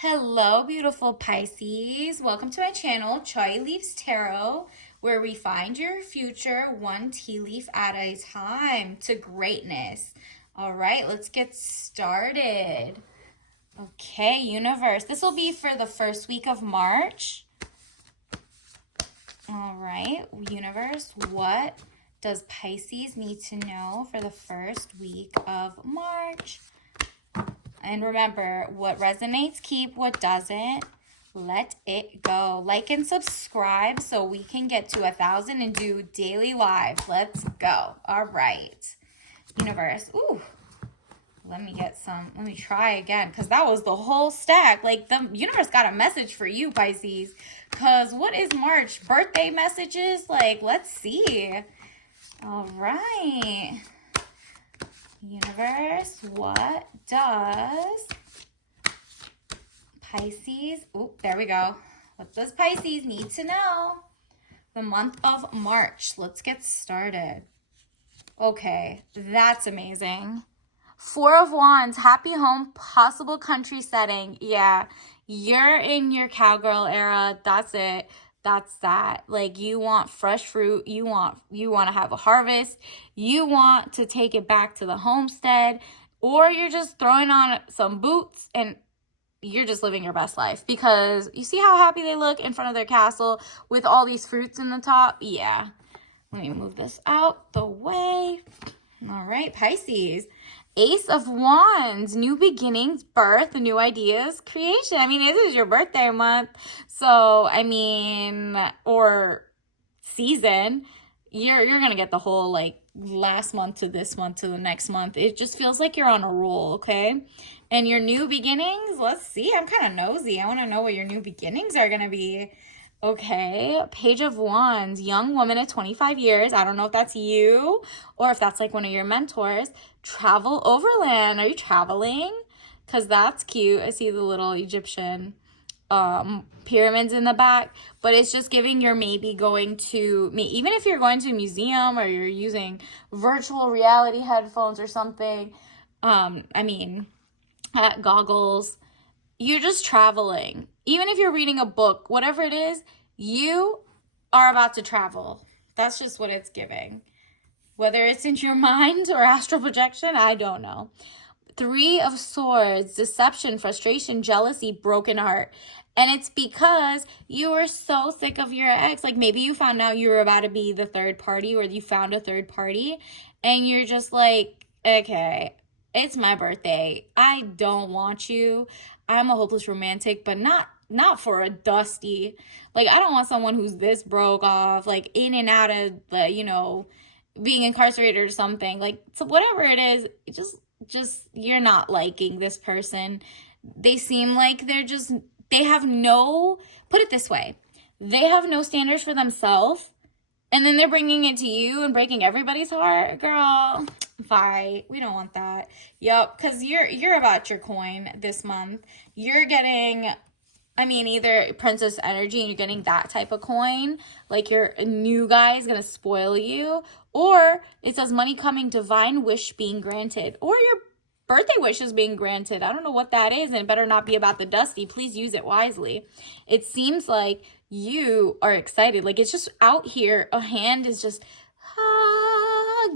Hello, beautiful Pisces. Welcome to my channel, Chai Leaves Tarot, where we find your future one tea leaf at a time to greatness. All right, let's get started. Okay, universe. This will be for the first week of March. All right, universe, what does Pisces need to know for the first week of March? And remember, what resonates, keep. What doesn't, let it go. Like and subscribe so we can get to 1,000 and do daily live. Let's go. All right. Universe. Ooh. Let me try again, because that was the whole stack. Like, the universe got a message for you, Pisces. Because what is March? Birthday messages? Like, let's see. All right. Universe, what does Pisces, there we go. What does Pisces need to know? The month of March. Let's get started. Okay, that's amazing. Four of Wands, happy home, possible country setting. Yeah, you're in your cowgirl era. That's it. That's that. Like, you want fresh fruit. You want to have a harvest. You want to take it back to the homestead, or you're just throwing on some boots and you're just living your best life, because you see how happy they look in front of their castle with all these fruits in the top. Yeah. Let me move this out the way. All right, Pisces. Ace of Wands, new beginnings, birth, new ideas, creation. I mean, this is your birthday month. So, I mean, or season, you're going to get the whole, like, last month to this month to the next month. It just feels like you're on a roll, okay? And your new beginnings, let's see. I'm kind of nosy. I want to know what your new beginnings are going to be. Okay, Page of Wands, young woman at 25 years. I don't know if that's you or if that's like one of your mentors. Travel overland. Are you traveling? Because that's cute. I see the little Egyptian pyramids in the back, but it's just giving you're maybe going to, even if you're going to a museum or you're using virtual reality headphones or something, goggles, you're just traveling. Even if you're reading a book, whatever it is, you are about to travel. That's just what it's giving. Whether it's in your mind or astral projection, I don't know. Three of Swords, deception, frustration, jealousy, broken heart. And it's because you were so sick of your ex. Like, maybe you found out you were about to be the third party, or you found a third party, and you're just like, okay, it's my birthday. I don't want you. I'm a hopeless romantic, but not for a dusty. Like, I don't want someone who's this broke off, like in and out of the, being incarcerated or something. Like, so whatever it is, just you're not liking this person. They seem like they have no, put it this way, they have no standards for themselves. And then they're bringing it to you and breaking everybody's heart. Girl, bye. We don't want that. Yep, because you're about your coin this month. You're getting, either princess energy and you're getting that type of coin. Like, your new guy is going to spoil you. Or it says money coming, divine wish being granted. Or your birthday wish is being granted. I don't know what that is, and it better not be about the dusty. Please use it wisely. It seems like you are excited. Like, it's just out here. A hand is just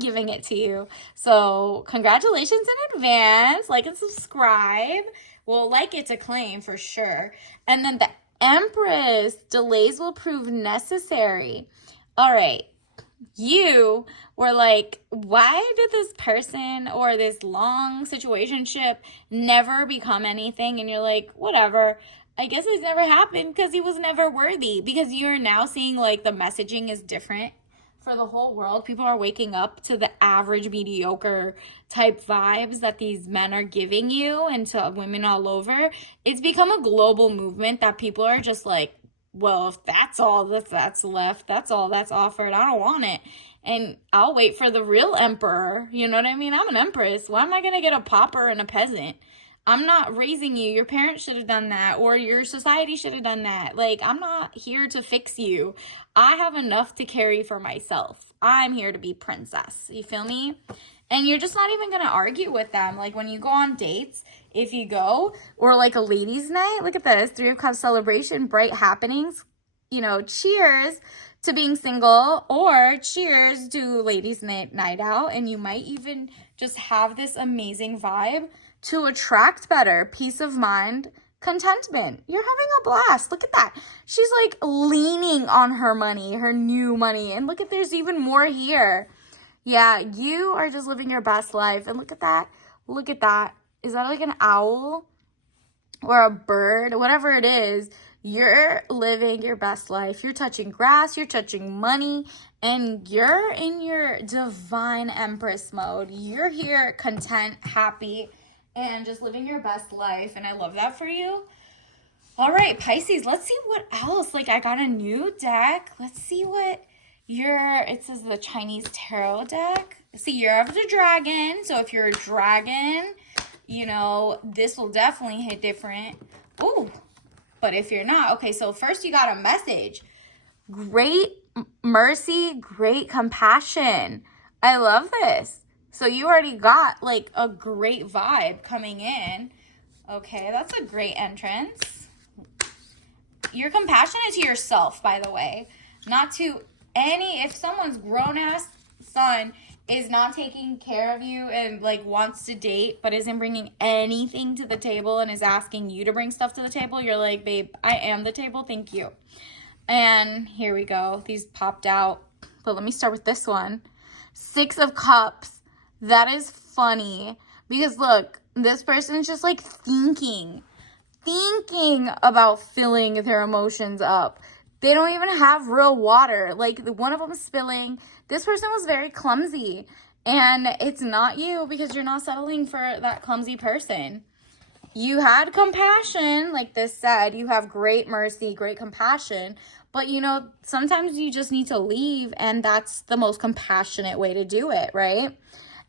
giving it to you. So congratulations in advance. Like and subscribe. Well, like it to claim for sure. And then the Empress, delays will prove necessary. All right. You were like, why did this person or this long situationship never become anything? And you're like, whatever. I guess it's never happened because he was never worthy. Because you're now seeing, like, the messaging is different for the whole world. People are waking up to the average, mediocre type vibes that these men are giving you and to women all over. It's become a global movement that people are just like, well, if that's all that's left, that's all that's offered, I don't want it. And I'll wait for the real emperor. You know what I mean? I'm an empress. Why am I going to get a pauper and a peasant? I'm not raising you. Your parents should have done that, or your society should have done that. Like, I'm not here to fix you. I have enough to carry for myself. I'm here to be princess. You feel me? And you're just not even going to argue with them. Like, when you go on dates, if you go. Or like a ladies' night. Look at this. 3 of Cups celebration, bright happenings. You know, cheers to being single, or cheers to ladies' night out. And you might even just have this amazing vibe to attract better peace of mind, contentment. You're having a blast. Look at that. She's like leaning on her money, her new money. And look at, there's even more here. Yeah, you are just living your best life. And look at that. Look at that. Is that like an owl or a bird? Whatever it is, you're living your best life. You're touching grass, you're touching money, and you're in your divine empress mode. You're here content, happy, and just living your best life. And I love that for you. All right, Pisces, let's see what else. Like, I got a new deck. Let's see what it says the Chinese tarot deck. See, Year of the Dragon. So if you're a dragon, you know, this will definitely hit different. Ooh, but if you're not, okay, so first you got a message. Great mercy, great compassion. I love this. So you already got like a great vibe coming in. Okay, that's a great entrance. You're compassionate to yourself, by the way. Not to if someone's grown-ass son is not taking care of you and like wants to date but isn't bringing anything to the table and is asking you to bring stuff to the table, you're like, babe, I am the table, thank you. And here we go. These popped out. But let me start with this one. 6 of Cups. That is funny because look, this person's just like thinking about filling their emotions up. They don't even have real water. Like, one of them is spilling. This person was very clumsy. And it's not you because you're not settling for that clumsy person. You had compassion, like this said. You have great mercy, great compassion. But, you know, sometimes you just need to leave. And that's the most compassionate way to do it, right?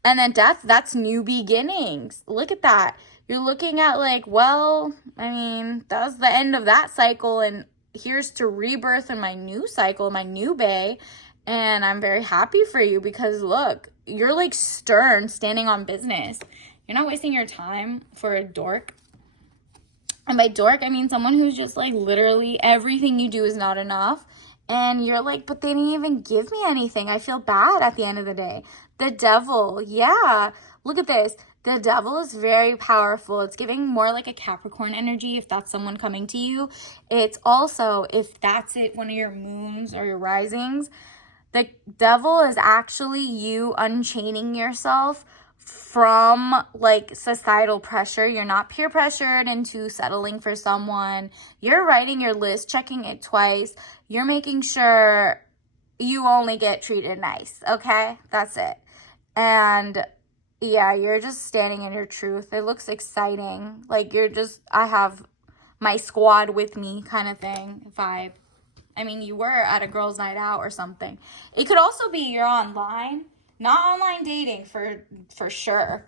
And then death, that's new beginnings. Look at that. You're looking at like, well, I mean, that was the end of that cycle. And here's to rebirth in my new cycle, my new bay. And I'm very happy for you because look, you're like stern, standing on business. You're not wasting your time for a dork. And by dork, I mean someone who's just like literally everything you do is not enough. And you're like, but they didn't even give me anything. I feel bad at the end of the day. The devil, yeah. Look at this. The devil is very powerful. It's giving more like a Capricorn energy if that's someone coming to you. It's also, if that's one of your moons or your risings, the devil is actually you unchaining yourself from like societal pressure. You're not peer pressured into settling for someone. You're writing your list, checking it twice. You're making sure you only get treated nice, okay? That's it. And yeah, you're just standing in your truth. It looks exciting. Like you're just, I have my squad with me kind of thing, vibe. I mean, you were at a girls' night out or something. It could also be you're online, not online dating for sure.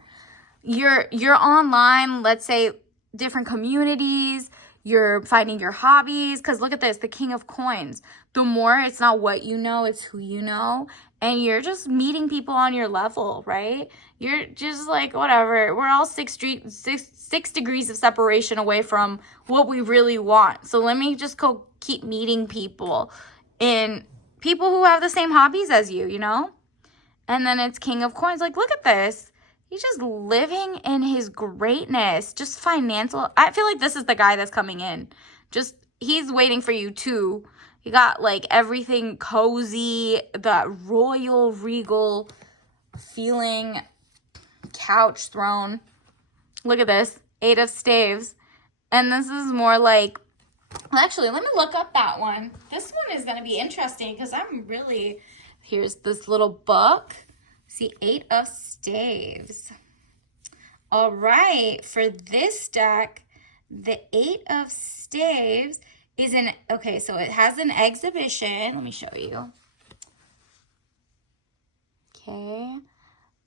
You're online, let's say different communities. You're finding your hobbies. Because look at this, the King of Coins. The more it's not what you know, it's who you know. And you're just meeting people on your level, right? You're just like, whatever. We're all six degrees of separation away from what we really want. So let me just go keep meeting people. And people who have the same hobbies as you, you know? And then it's King of Coins. Like, look at this. He's just living in his greatness. Just financial. I feel like this is the guy that's coming in. Just, he's waiting for you too. He got like everything cozy, the royal, regal feeling, couch throne. Look at this. 8 of Staves. And this is more like, actually, let me look up that one. This one is going to be interesting because I'm really, here's this little book. See, 8 of Staves. All right, for this deck, the 8 of Staves is okay, so it has an exhibition. Let me show you. Okay.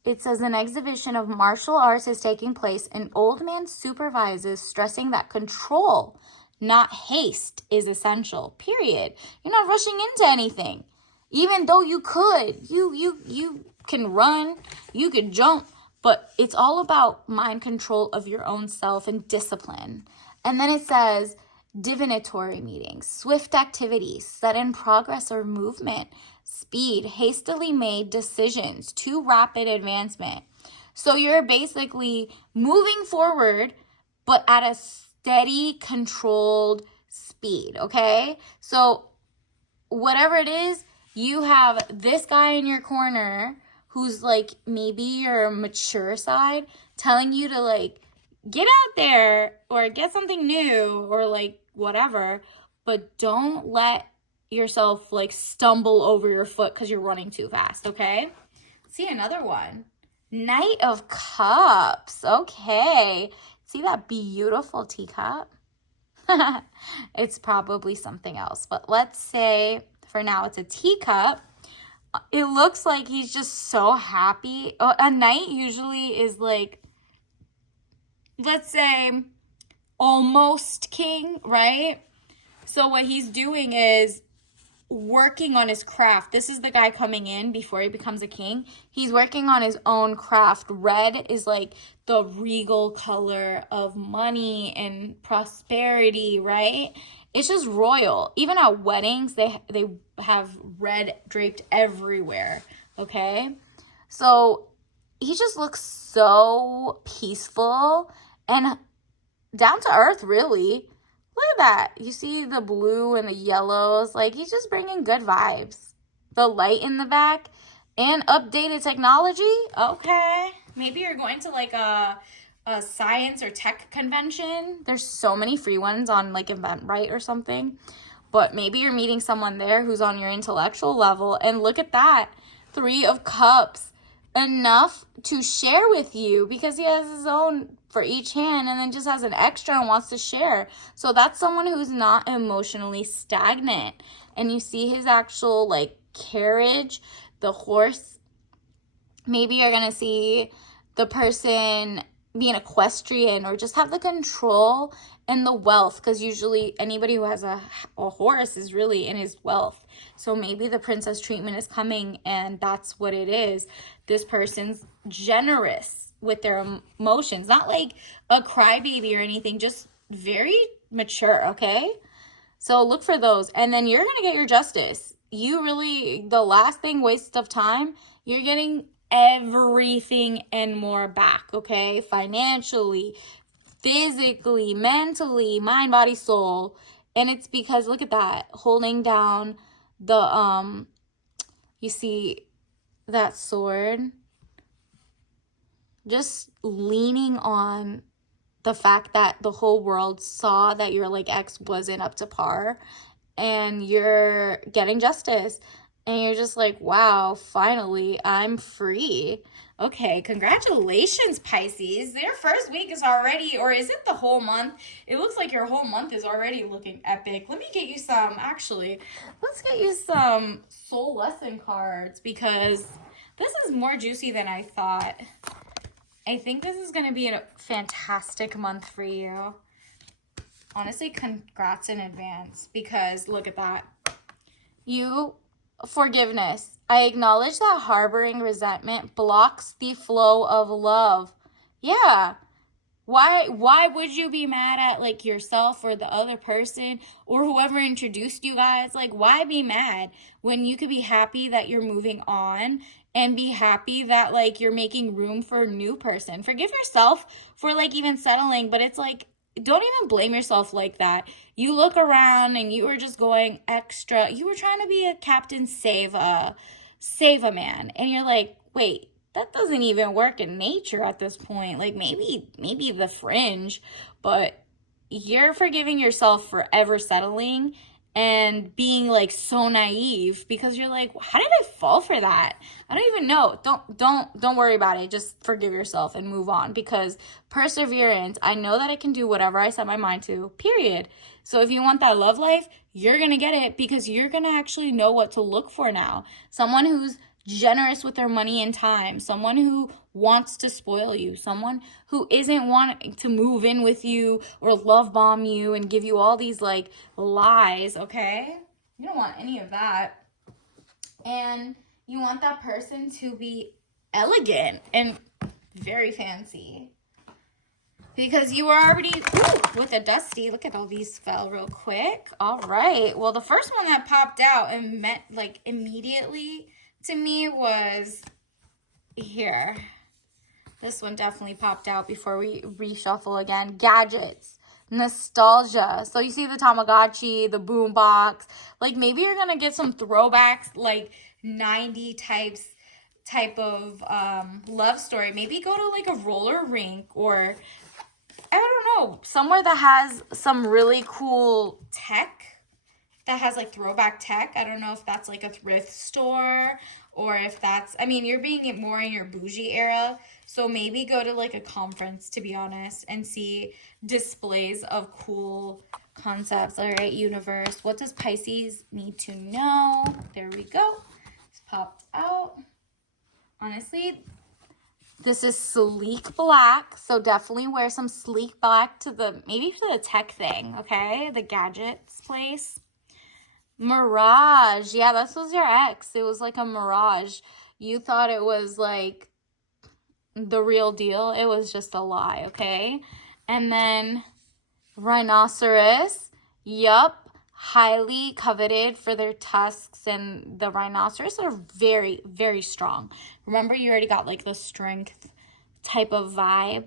It says an exhibition of martial arts is taking place. An old man supervises, stressing that control, not haste, is essential, period. You're not rushing into anything. Even though you could. You can run, you could jump, But it's all about mind control of your own self and discipline. And then it says divinatory meetings, swift activities, sudden progress or movement, speed, hastily made decisions, too rapid advancement. So you're basically moving forward, but at a steady, controlled speed, okay? So whatever it is, you have this guy in your corner who's like maybe your mature side telling you to like get out there or get something new or like whatever, but don't let yourself like stumble over your foot because you're running too fast, okay? See another one. Knight of Cups. Okay. See that beautiful teacup? It's probably something else, but let's say for now it's a teacup. It looks like he's just so happy. A knight usually is like, let's say, almost king, right? So what he's doing is working on his craft. This is the guy coming in before he becomes a king. He's working on his own craft. Red is like the regal color of money and prosperity, right? It's just royal. Even at weddings, they have red draped everywhere, okay? So he just looks so peaceful and down to earth, really. Look at that. You see the blue and the yellows. Like, he's just bringing good vibes. The light in the back and updated technology. Okay. Maybe you're going to like a science or tech convention. There's so many free ones on like Eventbrite or something. But maybe you're meeting someone there who's on your intellectual level. And look at that. 3 of Cups. Enough to share with you because he has his own for each hand and then just has an extra and wants to share. So that's someone who's not emotionally stagnant. And you see his actual like carriage, the horse. Maybe you're going to see the person be an equestrian or just have the control and the wealth, because usually anybody who has a horse is really in his wealth. So maybe the princess treatment is coming and that's what it is. This person's generous with their emotions, not like a crybaby or anything, just very mature, okay? So look for those. And then you're going to get your justice. You really, the last thing, waste of time, you're getting everything and more back, okay? Financially, physically, mentally, mind, body, soul. And it's because, look at that, holding down the, you see that sword? Just leaning on the fact that the whole world saw that your like ex wasn't up to par and you're getting justice. And you're just like, wow, finally, I'm free. Okay, congratulations, Pisces. Your first week is already, or is it the whole month? It looks like your whole month is already looking epic. Let me get you some, actually, let's get you some soul lesson cards because this is more juicy than I thought. I think this is going to be a fantastic month for you. Honestly, congrats in advance because look at that. Forgiveness. I acknowledge that harboring resentment blocks the flow of love. Yeah. Why would you be mad at like yourself or the other person or whoever introduced you guys? Like, why be mad when you could be happy that you're moving on and be happy that like you're making room for a new person? Forgive yourself for like even settling, but it's like, don't even blame yourself like that. You look around and you were just going extra. You were trying to be a captain, save a man. And you're like, wait, that doesn't even work in nature at this point. Like maybe the fringe, but you're forgiving yourself for ever settling and being like so naive because you're like, how did I fall for that? I don't even know. Don't worry about it. Just forgive yourself and move on because perseverance, I know that I can do whatever I set my mind to, period. So if you want that love life, you're going to get it because you're going to actually know what to look for now. Someone who's generous with their money and time, someone who wants to spoil you, someone who isn't wanting to move in with you or love bomb you and give you all these like lies, okay? You don't want any of that. And you want that person to be elegant and very fancy. Because you were already, ooh, with a dusty. Look at all these fell real quick. All right. Well, the first one that popped out and meant like immediately to me was here. This one definitely popped out before we reshuffle again. Gadgets. Nostalgia. So you see the Tamagotchi, the boombox. Like maybe you're going to get some throwbacks, like 90 type of love story. Maybe go to like a roller rink or I don't know, somewhere that has some really cool tech, that has like throwback tech. I don't know if that's like a thrift store or if that's, I mean, you're being more in your bougie era. So maybe go to like a conference, to be honest, and see displays of cool concepts. All right, universe. What does Pisces need to know? There we go. It's popped out. Honestly, this is sleek black, so definitely wear some sleek black to the, maybe for the tech thing, okay? The gadgets place. Mirage. Yeah, this was your ex. It was like a mirage. You thought it was like the real deal. It was just a lie, okay? And then rhinoceros. Yup. Highly coveted for their tusks, and the rhinoceros are very, very strong. Remember, you already got like the strength type of vibe.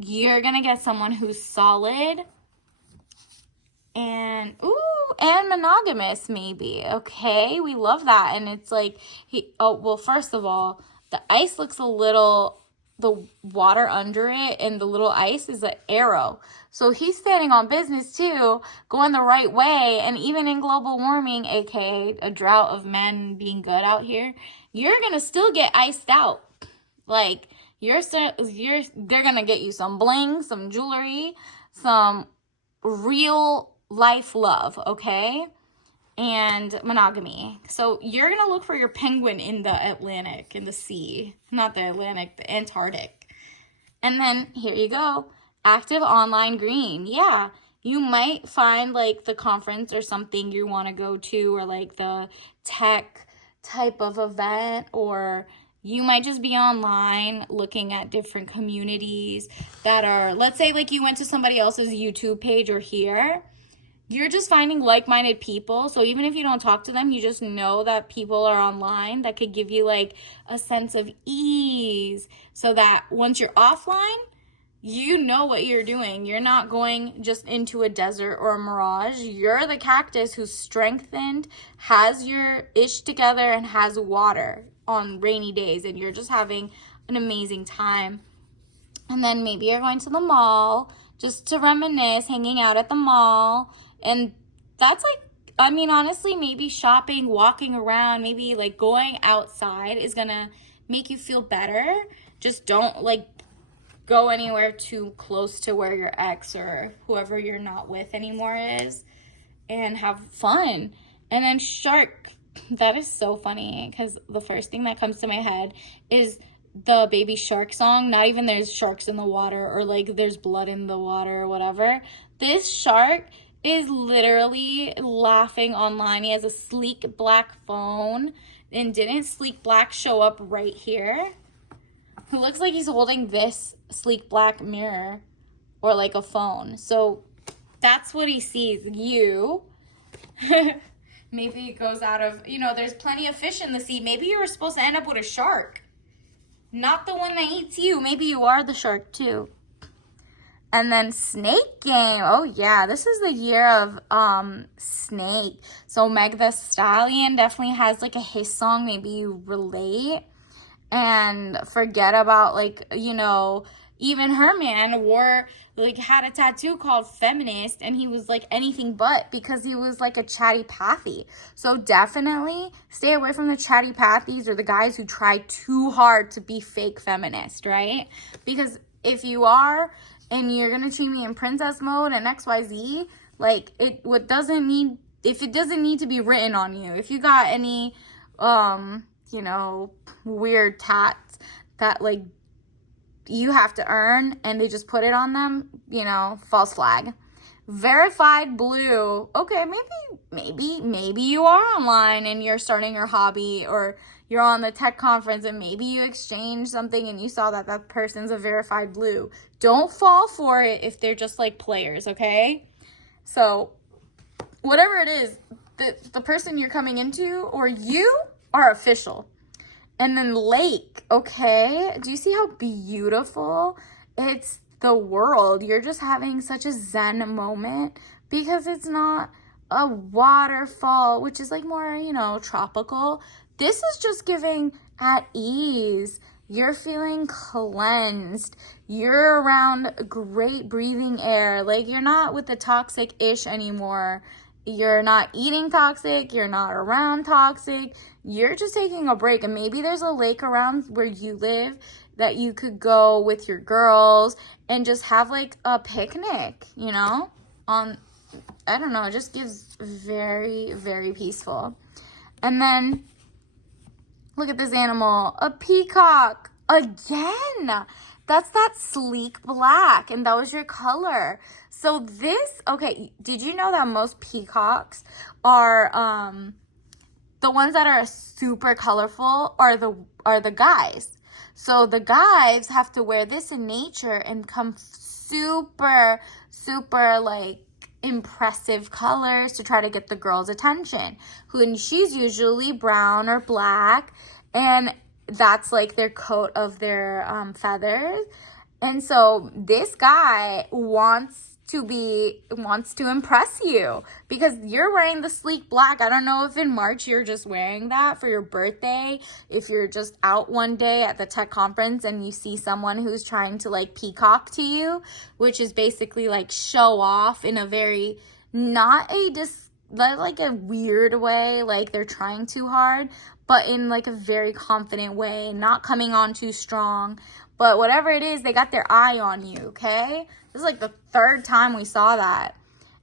You're gonna get someone who's solid and monogamous, maybe. Okay, we love that. And it's like first of all, the ice looks a little, the water under it and the little ice is an arrow. So he's standing on business too, going the right way. And even in global warming, aka a drought of men being good out here, you're gonna still get iced out. Like they're gonna get you some bling, some jewelry, some real life love, okay? And monogamy. So you're going to look for your penguin in the Atlantic, in the sea. Not the Atlantic, the Antarctic. And then here you go. Active online green. Yeah. You might find like the conference or something you want to go to, or like the tech type of event, or you might just be online looking at different communities that are, let's say like you went to somebody else's YouTube page or here. You're just finding like-minded people. So even if you don't talk to them, you just know that people are online that could give you like a sense of ease, so that once you're offline, you know what you're doing. You're not going just into a desert or a mirage. You're the cactus who's strengthened, has your ish together, and has water on rainy days, and you're just having an amazing time. And then maybe you're going to the mall just to reminisce, hanging out at the mall. And that's like, I mean, honestly, maybe shopping, walking around, maybe like going outside is gonna make you feel better. Just don't like go anywhere too close to where your ex or whoever you're not with anymore is, and have fun. And then shark, that is so funny because the first thing that comes to my head is the Baby Shark song. Not even there's sharks in the water or like there's blood in the water or whatever. This shark is literally laughing online. He has a sleek black phone. And didn't sleek black show up right here? It looks like he's holding this sleek black mirror or like a phone. So that's what he sees. You. Maybe it goes out of, there's plenty of fish in the sea. Maybe you were supposed to end up with a shark. Not the one that eats you. Maybe you are the shark too. And then snake game. Oh, yeah. This is the year of snake. So Meg the Stallion definitely has like a hiss song. Maybe you relate. And forget about like, even her man had a tattoo called feminist. And he was like anything but, because he was like a chatty pathy. So definitely stay away from the chatty pathies or the guys who try too hard to be fake feminist, right? Because if you are, and you're going to treat me in princess mode and XYZ, like, if it doesn't need to be written on you, if you got any, weird tats that, like, you have to earn and they just put it on them, false flag. Verified blue. Okay, maybe maybe you are online and you're starting your hobby, or you're on the tech conference and maybe you exchange something and you saw that that person's a verified blue. Don't fall for it if they're just like players, okay? So whatever it is, the person you're coming into or you are official. And then lake, okay? Do you see how beautiful? It's the world. You're just having such a zen moment because it's not a waterfall, which is like more, you know, tropical. This is just giving at ease. You're feeling cleansed. You're around great breathing air. Like, you're not with the toxic ish anymore. You're not eating toxic. You're not around toxic. You're just taking a break. And maybe there's a lake around where you live that you could go with your girls and just have like a picnic, you know, I don't know, it just gives very, very peaceful. And then look at this animal, a peacock again. That's that sleek black, and that was your color. So this, okay, did you know that most peacocks are the ones that are super colorful are the guys. So the guys have to wear this in nature and come super, super like impressive colors to try to get the girl's attention. And she's usually brown or black, and that's like their coat of their feathers. And so this guy wants to impress you because you're wearing the sleek black. I don't know if in March you're just wearing that for your birthday, if you're just out one day at the tech conference and you see someone who's trying to like peacock to you, which is basically like show off in a very not like a weird way, like they're trying too hard, but in like a very confident way, not coming on too strong. But whatever it is, they got their eye on you, okay? This is like the third time we saw that.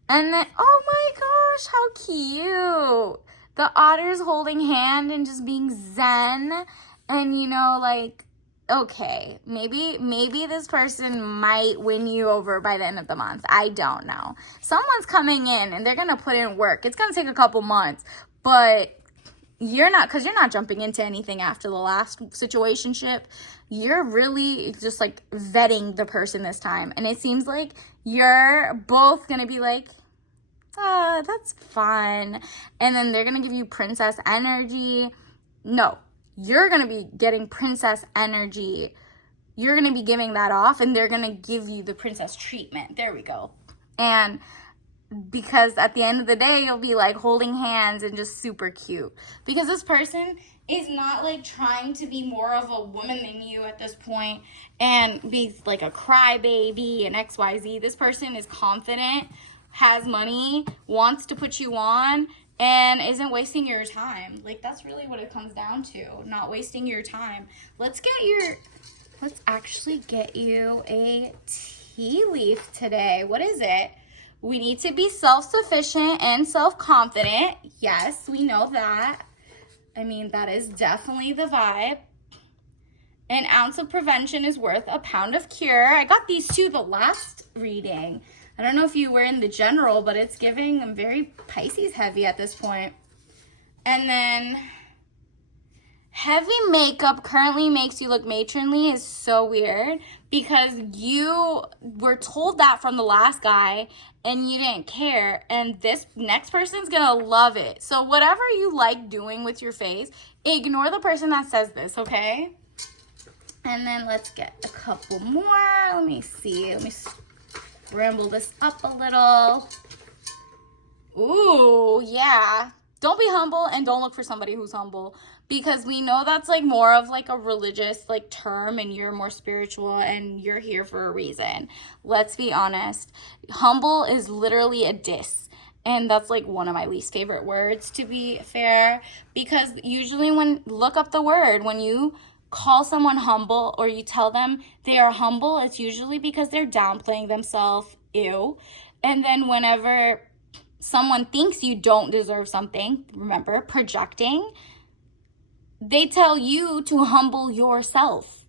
And then, oh my gosh, how cute. The otters holding hand and just being zen. And, you know, like, okay, maybe this person might win you over by the end of the month. I don't know. Someone's coming in and they're going to put in work. It's going to take a couple months. But you're not jumping into anything after the last situationship. You're really just like vetting the person this time. And it seems like you're both going to be like, that's fun. And then they're going to give you princess energy. No, you're going to be getting princess energy. You're going to be giving that off, and they're going to give you the princess treatment. There we go. And because at the end of the day, you'll be like holding hands and just super cute. Because this person is not like trying to be more of a woman than you at this point and be like a crybaby and XYZ. This person is confident, has money, wants to put you on, and isn't wasting your time. Like, that's really what it comes down to, not wasting your time. Let's actually get you a tea leaf today. What is it? We need to be self-sufficient and self-confident. Yes, we know that. I mean, that is definitely the vibe. An ounce of prevention is worth a pound of cure. I got these two the last reading. I don't know if you were in the general, but it's giving them very Pisces heavy at this point. And then heavy makeup currently makes you look matronly is so weird because you were told that from the last guy and you didn't care, and this next person's gonna love it. So whatever you like doing with your face, ignore the person that says this, okay? And then let's get a couple more. Let me see. Let me scramble this up a little. Ooh, yeah. Don't be humble and don't look for somebody who's humble, because we know that's like more of like a religious like term and you're more spiritual and you're here for a reason. Let's be honest. Humble is literally a diss. And that's like one of my least favorite words, to be fair, because usually look up the word, when you call someone humble or you tell them they are humble, it's usually because they're downplaying themselves. Ew. And then whenever someone thinks you don't deserve something, remember, projecting, they tell you to humble yourself.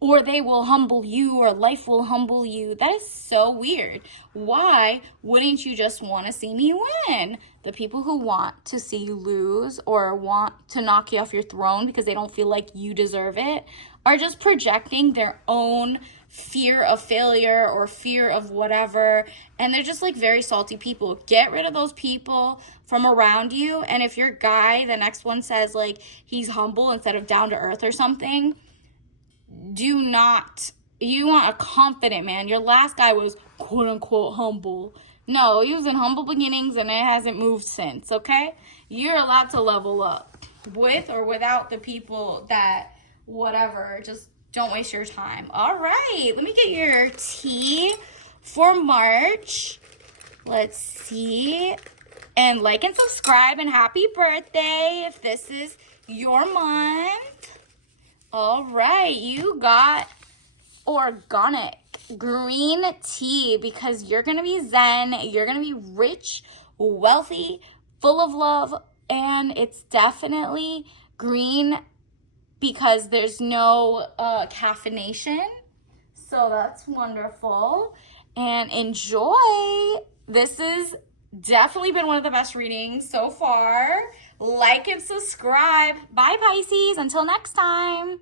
or they will humble you, or life will humble you. That is so weird. Why wouldn't you just want to see me win? The people who want to see you lose or want to knock you off your throne because they don't feel like you deserve it are just projecting their own fear of failure or fear of whatever, and they're just like very salty people. Get rid of those people from around you. And if your guy, the next one, says like he's humble instead of down to earth or something, do not, you want a confident man. Your last guy was quote unquote humble. No, he was in humble beginnings and it hasn't moved since, okay? You're allowed to level up with or without the people that whatever, just don't waste your time. All right, let me get your tea for March. Let's see. And like and subscribe and happy birthday if this is your month. All right, you got organic green tea because you're going to be zen, you're going to be rich, wealthy, full of love, and it's definitely green because there's no caffeination. So that's wonderful. And enjoy. This has definitely been one of the best readings so far. Like and subscribe. Bye, Pisces. Until next time.